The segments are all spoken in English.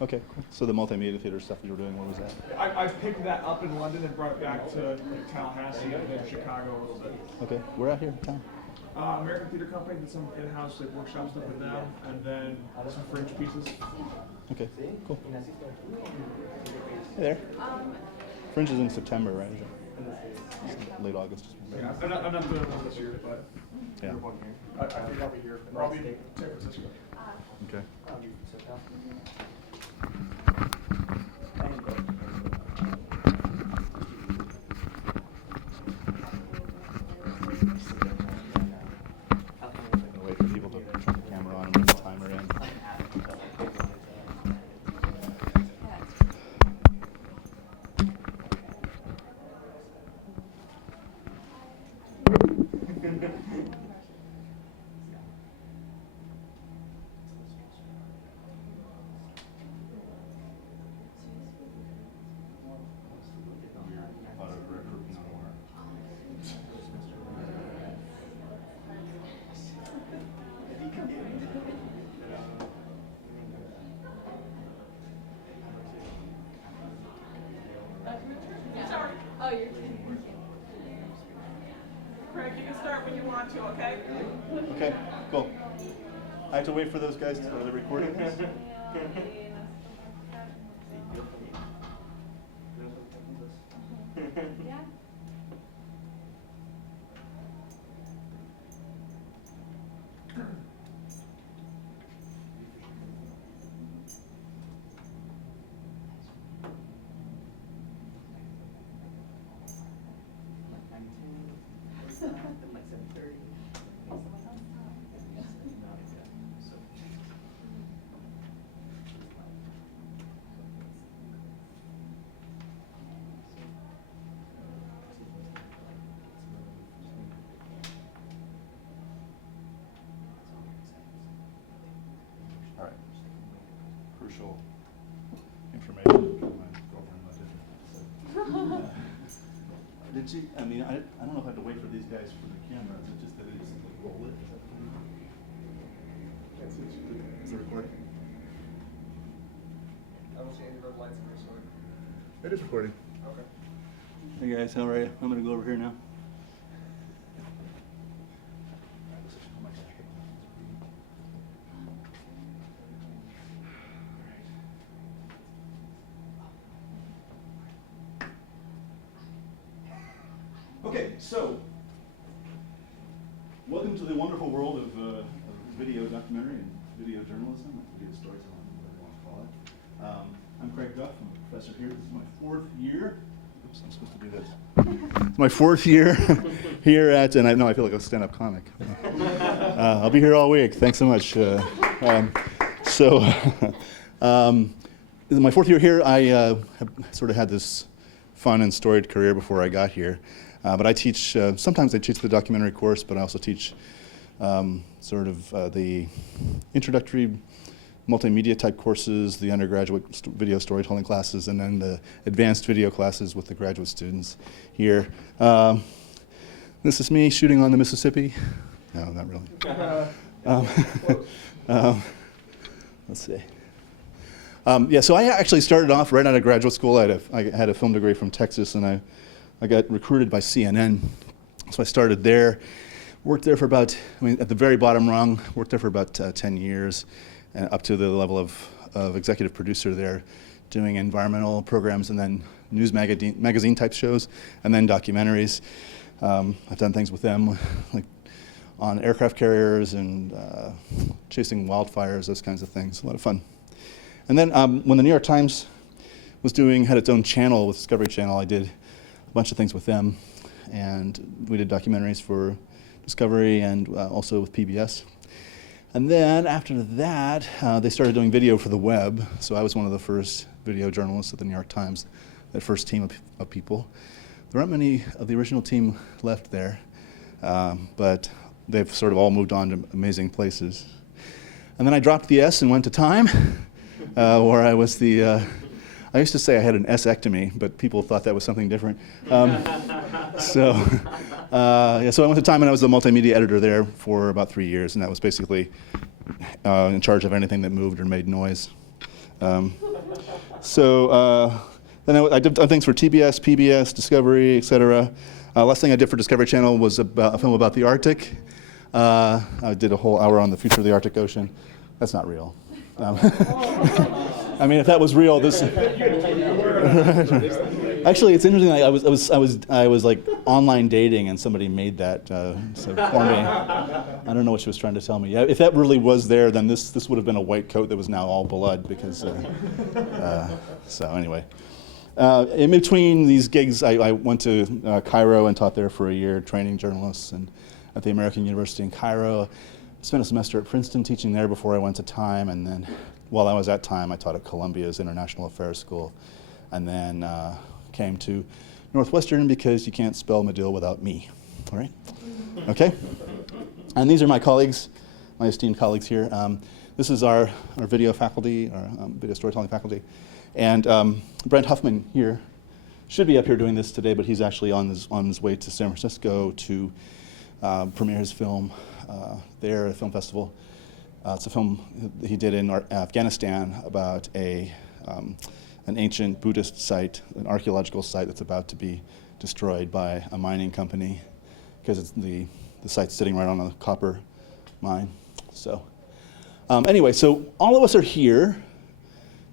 Okay, cool. So the multimedia theater stuff you were doing, what was that? I picked that up in London and brought it back to Tallahassee and then Chicago a little bit. Okay, we're out here in town. American Theater Company did some in-house workshop stuff with them, and then some Fringe pieces. Okay, cool. Hey there. Fringe is in September, right? Late August. Yeah, I'm not doing one this year, but Yeah. I think I'll be here. Or I'll be in San Francisco. Okay. Wait for people to turn the camera on and put the timer in. Sorry. Oh, you're kidding. Craig, you can start when you want to, okay? Okay, cool. I have to wait for those guys to the recording this. Yeah. All right. Crucial information. My girlfriend left it. Did she? I mean, I don't know if I have to wait for these guys for the camera. Is it just that they just like roll it? Is it recording? I don't see any red lights in this one. It is recording. Okay. Hey guys, how are you? I'm gonna go over here now. Okay, so welcome to the wonderful world of video documentary and video journalism, video storytelling, whatever you want to call it. I'm Craig Duff. I'm a professor here. This is my 4th year. Oops, I'm supposed to do this. It's my 4th year here at, and I know I feel like a stand-up comic. I'll be here all week. Thanks so much. This is my 4th year here. I have sort of had this fun and storied career before I got here. But I teach, sometimes I teach the documentary course, but I also teach the introductory multimedia type courses, the undergraduate video storytelling classes, and then the advanced video classes with the graduate students here. This is me shooting on the Mississippi. No, not really. Let's see. So I actually started off right out of graduate school. I had a film degree from Texas, and I got recruited by CNN. So I started there, worked there for about, at the very bottom rung, worked there for about 10 years, up to the level of executive producer there, doing environmental programs and then news magazine type shows, and then documentaries. I've done things with them, like on aircraft carriers and chasing wildfires, those kinds of things. A lot of fun. And then when the New York Times had its own channel with Discovery Channel, I did a bunch of things with them, and we did documentaries for Discovery and also with PBS. And then after that, they started doing video for the web, so I was one of the first video journalists at the New York Times, that first team of people. There aren't many of the original team left there, but they've sort of all moved on to amazing places. And then I dropped the S and went to Time, where I was I used to say I had an S-ectomy, but people thought that was something different. So I went to Time, and I was the multimedia editor there for about 3 years, and that was basically in charge of anything that moved or made noise. So then I did things for TBS, PBS, Discovery, etc. Last thing I did for Discovery Channel was about a film about the Arctic. I did a whole hour on the future of the Arctic Ocean. That's not real. I mean, if that was real, this. Actually, it's interesting. I was like online dating, and somebody made that so for me. I don't know what she was trying to tell me. If that really was there, then this would have been a white coat that was now all blood. Because so anyway, in between these gigs, I went to Cairo and taught there for a year, training journalists, and at the American University in Cairo. Spent a semester at Princeton teaching there before I went to Time, and then while I was at Time, I taught at Columbia's International Affairs School, and then came to Northwestern because you can't spell Medill without me, all right? Okay? And these are my colleagues, my esteemed colleagues here. This is our video faculty, our video storytelling faculty, and Brent Huffman here should be up here doing this today, but he's actually on his way to San Francisco to premiere his film there at a film festival. It's a film he did in Afghanistan about an ancient Buddhist site, an archaeological site that's about to be destroyed by a mining company because it's the site's sitting right on a copper mine. So anyway, so all of us are here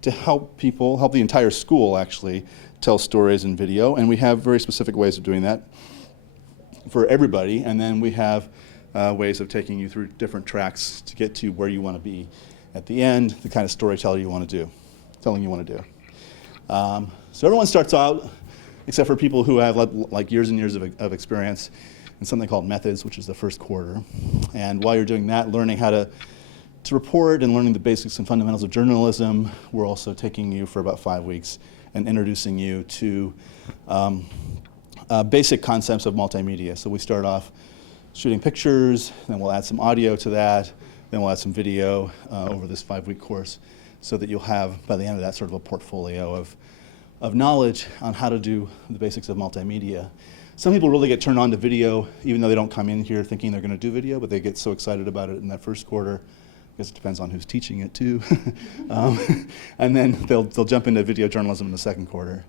to help the entire school actually tell stories in video, and we have very specific ways of doing that for everybody, and then we have ways of taking you through different tracks to get to where you want to be at the end, the kind of storytelling you want to do. So everyone starts out, except for people who have like years and years of experience in something called methods, which is the first quarter. And while you're doing that, learning how to report and learning the basics and fundamentals of journalism, we're also taking you for about 5 weeks and introducing you to basic concepts of multimedia. So we start off shooting pictures, then we'll add some audio to that, then we'll add some video over this 5-week course so that you'll have, by the end of that, sort of a portfolio of knowledge on how to do the basics of multimedia. Some people really get turned on to video, even though they don't come in here thinking they're going to do video, but they get so excited about it in that first quarter, because it depends on who's teaching it too. And then they'll jump into video journalism in the second quarter.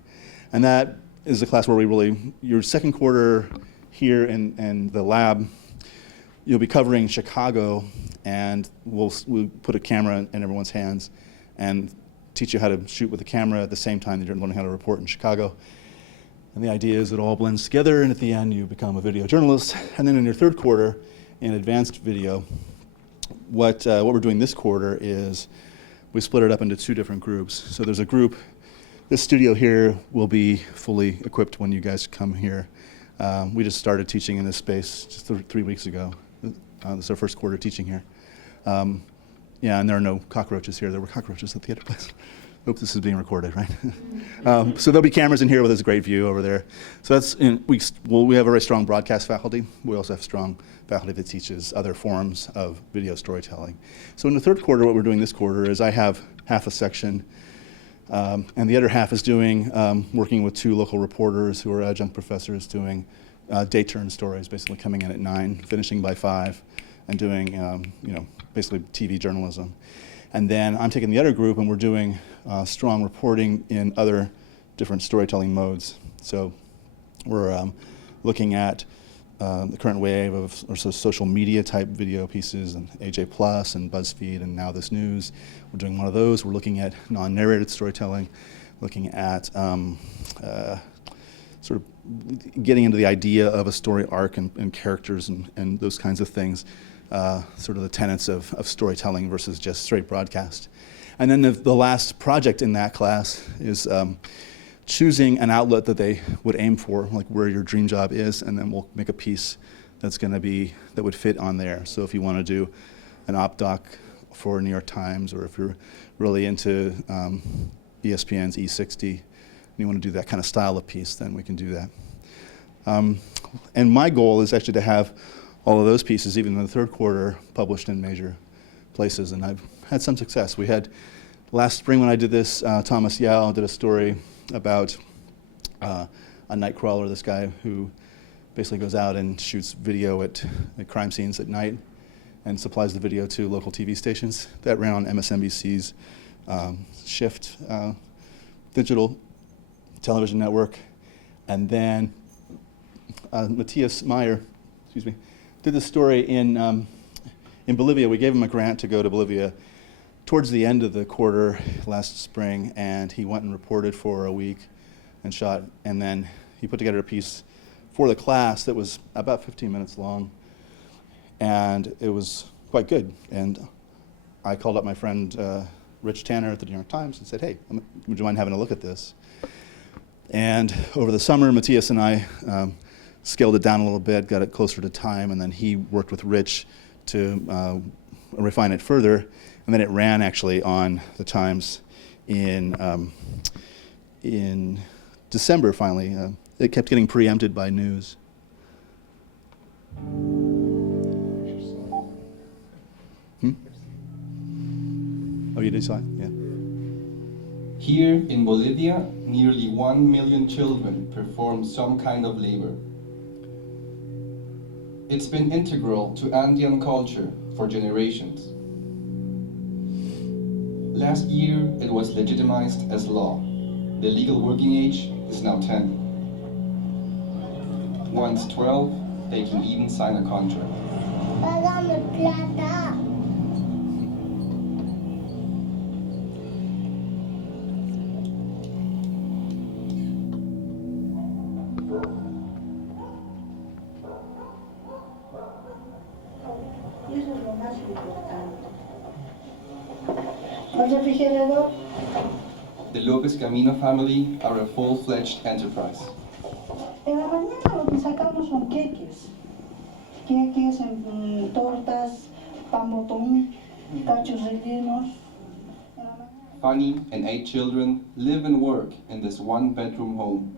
And that is the class where your second quarter here in the lab, you'll be covering Chicago, and we'll put a camera in everyone's hands and teach you how to shoot with a camera at the same time that you're learning how to report in Chicago. And the idea is it all blends together, and at the end you become a video journalist. And then in your third quarter, in advanced video, what we're doing this quarter is we split it up into 2 different groups. So there's a group, this studio here will be fully equipped when you guys come here. We just started teaching in this space just 3 weeks ago. This is our first quarter teaching here. Yeah, and there are no cockroaches here. There were cockroaches at the other place. Hope this is being recorded, right? So there'll be cameras in here with this great view over there. So we have a very strong broadcast faculty. We also have strong faculty that teaches other forms of video storytelling. So in the third quarter, what we're doing this quarter is I have half a section, and the other half is working with 2 local reporters who are adjunct professors doing day-turn stories, basically coming in at 9, finishing by 5, and doing basically TV journalism. And then I'm taking the other group, and we're doing strong reporting in other different storytelling modes. So we're looking at the current wave of social media type video pieces, and AJ Plus and BuzzFeed and Now This News. We're doing one of those. We're looking at non-narrated storytelling, looking at sort of getting into the idea of a story arc and characters and those kinds of things, sort of the tenets of storytelling versus just straight broadcast. And then the last project in that class is choosing an outlet that they would aim for, like where your dream job is, and then we'll make a piece that would fit on there. So if you want to do an op doc for New York Times, or if you're really into ESPN's E60, and you want to do that kind of style of piece, then we can do that. And my goal is actually to have all of those pieces, even in the third quarter, published in major places, and I've had some success. We had, last spring when I did this, Thomas Yao did a story about a nightcrawler, this guy who basically goes out and shoots video at crime scenes at night and supplies the video to local TV stations. That ran on MSNBC's Shift digital television network. And then Matthias Meyer, did this story in Bolivia. We gave him a grant to go to Bolivia towards the end of the quarter last spring, and he went and reported for a week and shot, and then he put together a piece for the class that was about 15 minutes long, and it was quite good. And I called up my friend Rich Tanner at the New York Times and said, hey, would you mind having a look at this? And over the summer, Matthias and I scaled it down a little bit, got it closer to time, and then he worked with Rich to refine it further. And then it ran actually on the Times in December finally. It kept getting preempted by news. Oh, you did saw it? Yeah. Here in Bolivia, nearly 1 million children perform some kind of labor. It's been integral to Andean culture for generations. Last year, it was legitimized as law. The legal working age is now 10. Once 12, they can even sign a contract. Págame plata. Y eso es lo más importante. ¿El refrigerador? The Lopez Camino family are a full-fledged enterprise. En la mañana lo que sacamos son queques. Queques, tortas, pan botón, cachos rellenos. En la mañana. Fanny and 8 children live and work in this one-bedroom home.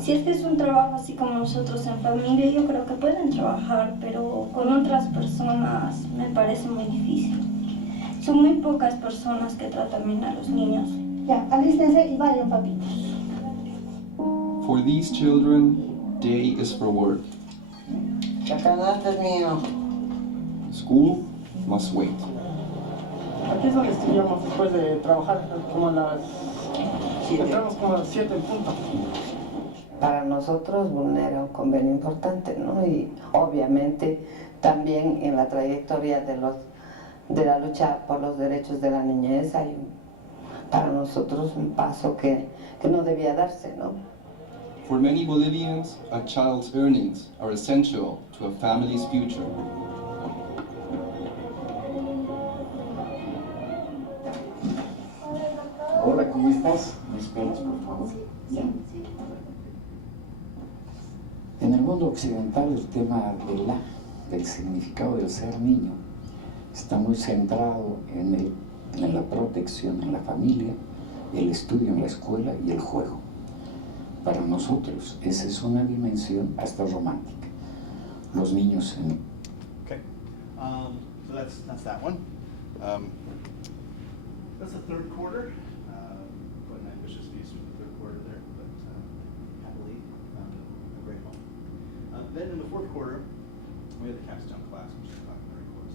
Si es que es un trabajo así como nosotros en familia, yo creo que pueden trabajar, pero con otras personas me parece muy difícil. Son muy pocas personas que tratan bien a los niños. Ya, alístense y vayan, papitos. For these children, day is for work. Chocolate es mío. School must wait. Aquí es donde estudiamos después de trabajar, como a las... Entramos como a las 7 en punto. Para nosotros vulnera un convenio importante, ¿no? Y obviamente también en la trayectoria de la lucha por los derechos de la niñez hay para nosotros un paso que no debía darse, ¿no? For many Bolivians, a child's earnings are essential to a family's future. Hola, ¿cómo estás? ¿Me esperas, por favor? En el mundo occidental el tema del significado del ser niño está muy centrado en la protección, en la familia, el estudio en la escuela y el juego. Para nosotros esa es una dimensión hasta romántica. Los niños en... Okay. So that's that one. That's the third quarter. Quite an ambitious piece for the third quarter there, but happily a great home. Then in the fourth quarter, we had the capstone class, which is a documentary course.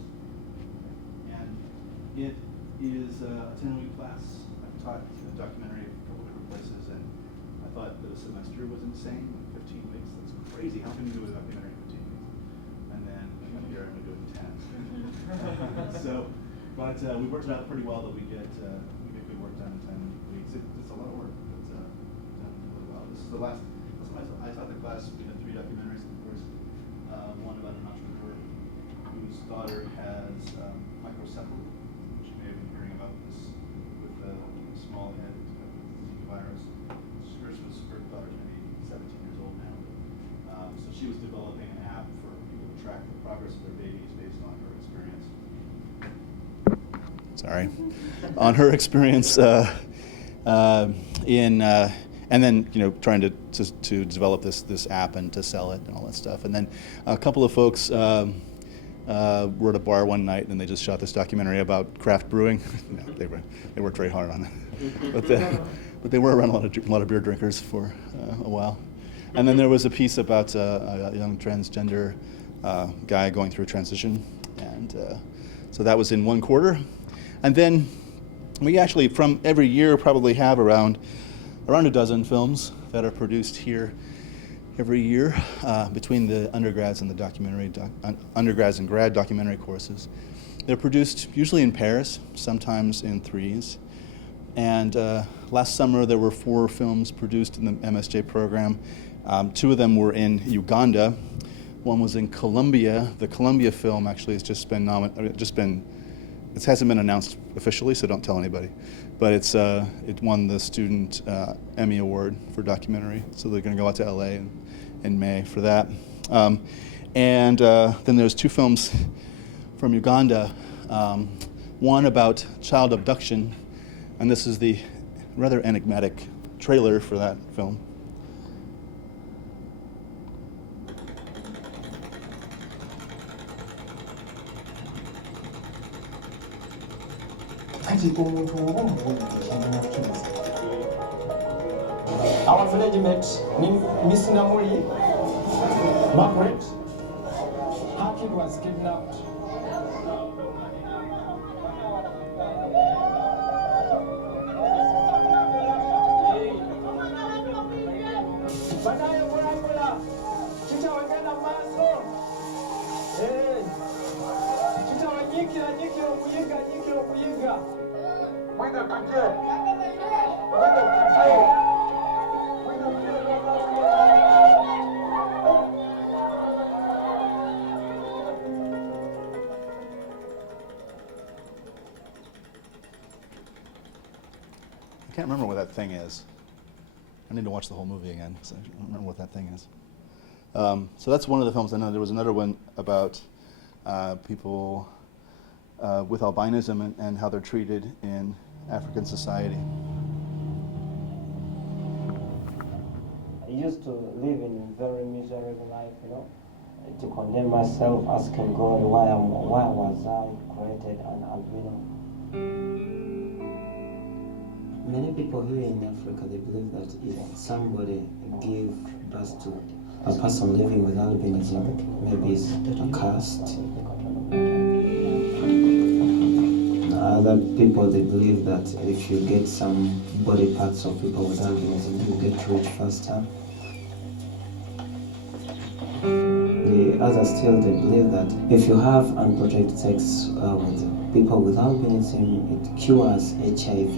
And it is a 10-week class. I've taught a documentary a couple different places, and I thought the semester was insane. 15 weeks, that's crazy. How can you do a documentary in 15 weeks? And then here I'm going to do it in 10. But we worked it out pretty well that we get good work done in 10 weeks. It's a lot of work, but done really well. This is the last time I taught the class. We had 3 documentaries, of course. One about an entrepreneur whose daughter has microcephaly, which you may have been hearing about this with a small head virus. Her daughter's maybe 17 years old now. So she was developing an app for people to track the progress of their babies based on her experience. Sorry, on her experience and then trying to develop this app and to sell it and all that stuff. And then a couple of folks were at a bar one night and they just shot this documentary about craft brewing. No, they worked very hard on it, but they were around a lot of beer drinkers for a while. And then there was a piece about a young transgender guy going through a transition, and So that was in one quarter. And then we actually, from every year, probably have around a dozen films that are produced here every year between the undergrads and the undergrads and grad documentary courses. They're produced usually in pairs, sometimes in threes. And last summer there were 4 films produced in the MSJ program. 2 of them were in Uganda. One was in Colombia. The Colombia film actually has just been it hasn't been announced officially, so don't tell anybody. But it won the Student Emmy Award for documentary, so they're going to go out to LA in May for that. And then there's 2 films from Uganda, one about child abduction, and this is the rather enigmatic trailer for that film. Our village mate, Miss Namuri, Margaret, her kid was kidnapped. Banayo Murakola, Chicha Wagana Maso, Chicha Wanyikira, Nyikiro Kuyiga. Mwenda Kanje, Mwenda Kanje. I can't remember what that thing is. I need to watch the whole movie again, because I don't remember what that thing is. So that's one of the films. I know there was another one about people with albinism and how they're treated in African society. I used to live in a very miserable life, you know, to condemn myself, asking God, why was I created an albino? Many people here in Africa, they believe that if somebody gives birth to a person living with albinism, maybe it's a caste. Other people, they believe that if you get some body parts of people with albinism, you get rich faster. The others still, they believe that if you have unprotected sex with people with albinism, it cures HIV.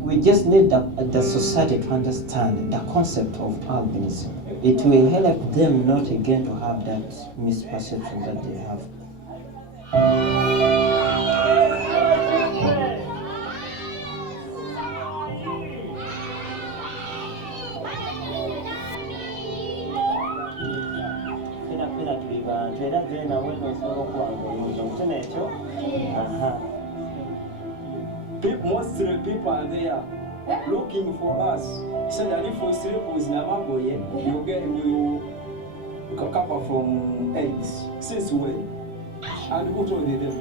We just need the society to understand the concept of albinism. It will help them not again to have that misperception that they have. Most people are there looking for us. So that if we sleep with Namagoye, you recover from AIDS. Since when? And who told you that?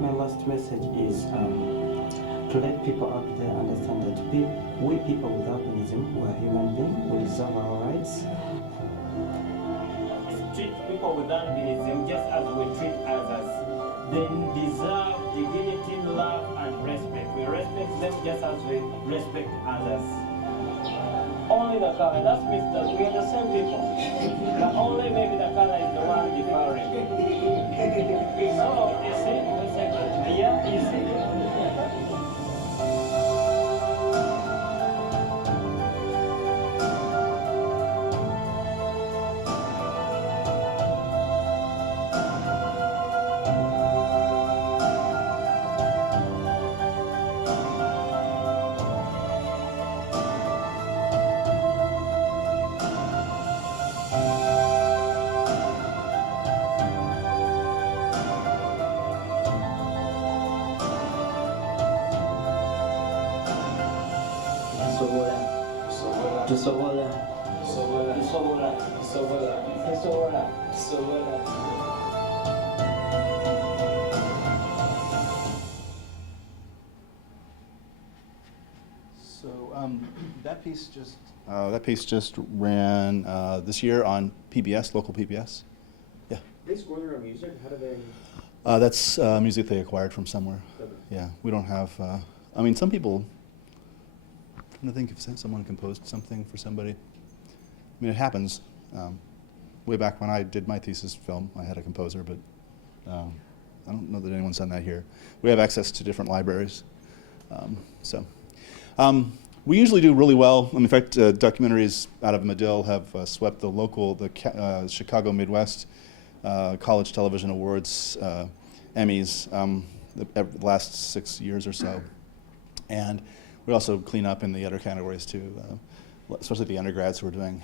My last message is to let people out there understand that we people with albinism, we are human beings, we deserve our rights. Treat people with albinism just as we treat others. They deserve dignity, love, and respect. We respect them just as we respect others. Only the color, that means that we are the same people. But only maybe the color is the one different. So, you see, yeah, you see. So that piece just ran this year on PBS, local PBS. Yeah. They score their own music. How do they? That's music they acquired from somewhere. Yeah, we don't have, I mean, some people, I'm trying to think if someone composed something for somebody. I mean, it happens. Way back when I did my thesis film, I had a composer, but I don't know that anyone's done that here. We have access to different libraries. We usually do really well. In fact, documentaries out of Medill have swept the Chicago Midwest College Television Awards, Emmys, the last 6 years or so. And we also clean up in the other categories too, especially the undergrads who are doing.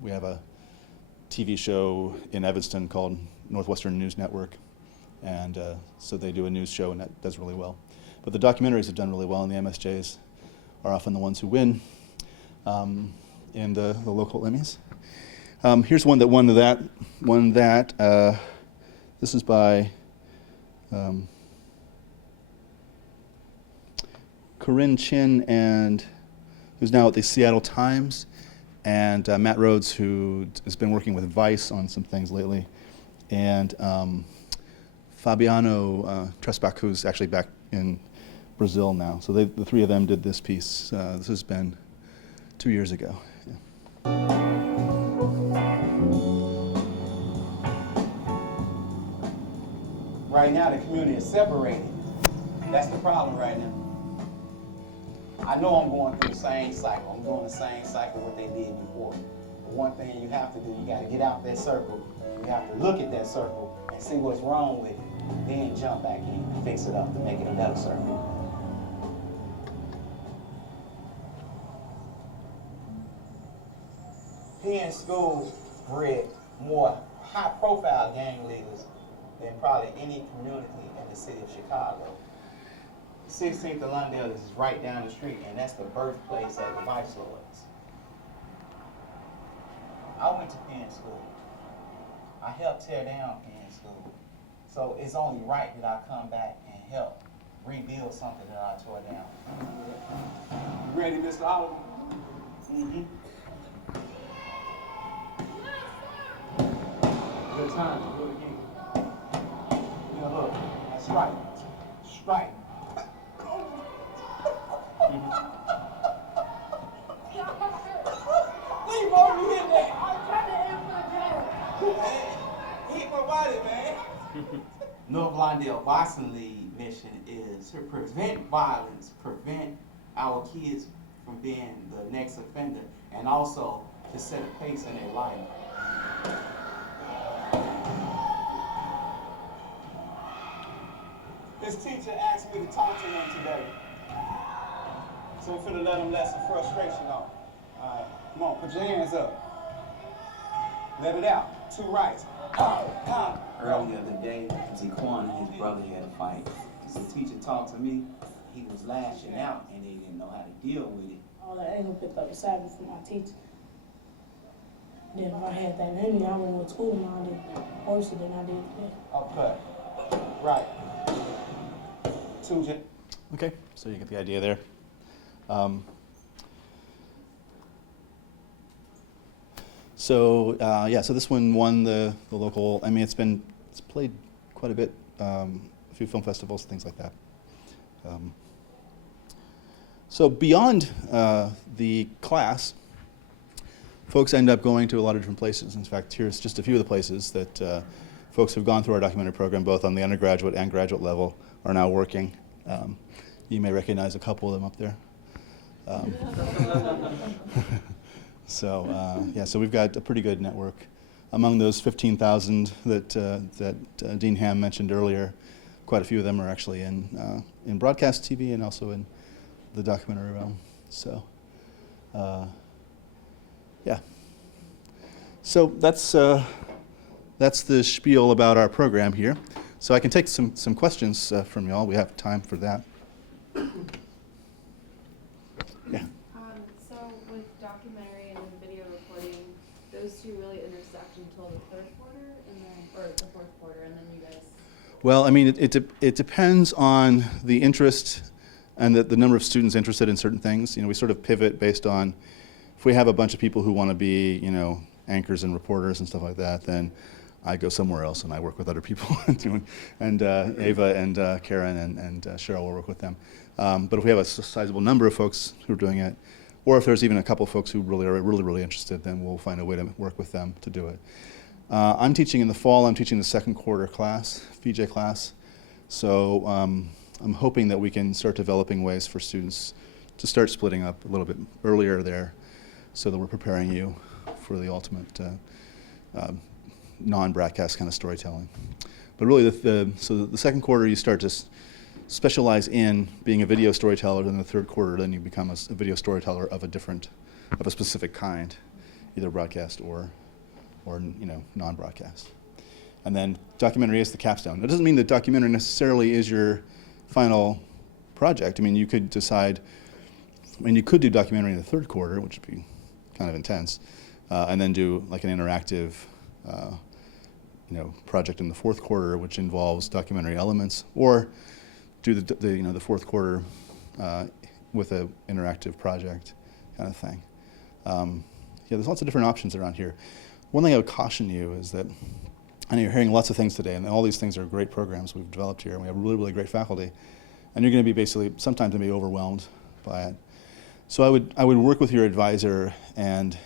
We have a TV show in Evanston called Northwestern News Network. And so they do a news show, and that does really well. But the documentaries have done really well, and the MSJs are often the ones who win in the local Emmys. Here's one that won that. This is by Corinne Chin, and who's now at the Seattle Times, and Matt Rhodes, who has been working with Vice on some things lately, and Fabiano Tresbach, who's actually back in Brazil now. So the three of them did this piece. This has been 2 years ago. Yeah. Right now, the community is separated. That's the problem right now. I know I'm going through the same cycle. I'm doing the same cycle what they did before. But one thing you have to do, you got to get out that circle. You have to look at that circle and see what's wrong with it. Then jump back in and fix it up to make it a better circle. Penn School bred more high-profile gang leaders than probably any community in the city of Chicago. 16th of Lawndale is right down the street, and that's the birthplace of the Vice Lords. I went to Penn School. I helped tear down Penn School. So it's only right that I come back and help rebuild something that I tore down. You ready, Mr. Oliver? Mm-hmm. Good time. Do it again. Now look, that's right. Strike. Leave over here, man. I'm trying to aim for the game. Hit my body, man. North Lawndale Boston League mission is to prevent violence, prevent our kids from being the next offender, and also to set a pace in their life. This teacher asked me to talk to him today. So I'm finna let him let some frustration off. All right, come on, put your hands up. Let it out. Two rights. Earlier today, Zaquan and his brother had a fight. So the teacher talked to me, he was lashing out and they didn't know how to deal with it. All I ain't gonna pick up the cyber for my teacher. Then if I had that in me, I wouldn't go to school and I did worse than I did today. Okay. Right. Okay, so you get the idea there. So this one won the local. I mean, it's played quite a bit, a few film festivals, things like that. So beyond the class, folks end up going to a lot of different places. In fact, here's just a few of the places that folks who've gone through our documentary program, both on the undergraduate and graduate level, are now working. You may recognize a couple of them up there. So we've got a pretty good network. Among those 15,000 that Dean Ham mentioned earlier, quite a few of them are actually in broadcast TV and also in the documentary realm. So, yeah. So that's the spiel about our program here. So I can take some questions from y'all. We have time for that. Yeah. So with documentary and with video recording, those two really intersect until the third quarter, or the fourth quarter, and then you guys. Well, I mean, it depends on the interest and the number of students interested in certain things. You know, we sort of pivot based on if we have a bunch of people who want to be, you know, anchors and reporters and stuff like that, then I go somewhere else and I work with other people. And Ava and Karen and Cheryl will work with them. But if we have a sizable number of folks who are doing it, or if there's even a couple of folks who really are really interested, then we'll find a way to work with them to do it. I'm teaching in the fall. I'm teaching the second quarter class, VJ class. So I'm hoping that we can start developing ways for students to start splitting up a little bit earlier there, so that we're preparing you for the ultimate non-broadcast kind of storytelling. But really, so the second quarter you start to specialize in being a video storyteller. In the third quarter, then you become a video storyteller of a specific kind, either broadcast or non-broadcast. And then documentary is the capstone. It doesn't mean that documentary necessarily is your final project. I mean, you could decide. I mean, you could do documentary in the third quarter, which would be kind of intense, and then do like an interactive, project in the fourth quarter, which involves documentary elements, or do the fourth quarter with an interactive project kind of thing. There's lots of different options around here. One thing I would caution you is that I know you're hearing lots of things today, and all these things are great programs we've developed here, and we have really great faculty, and you're going to be sometimes going to be overwhelmed by it. So I would work with your advisor and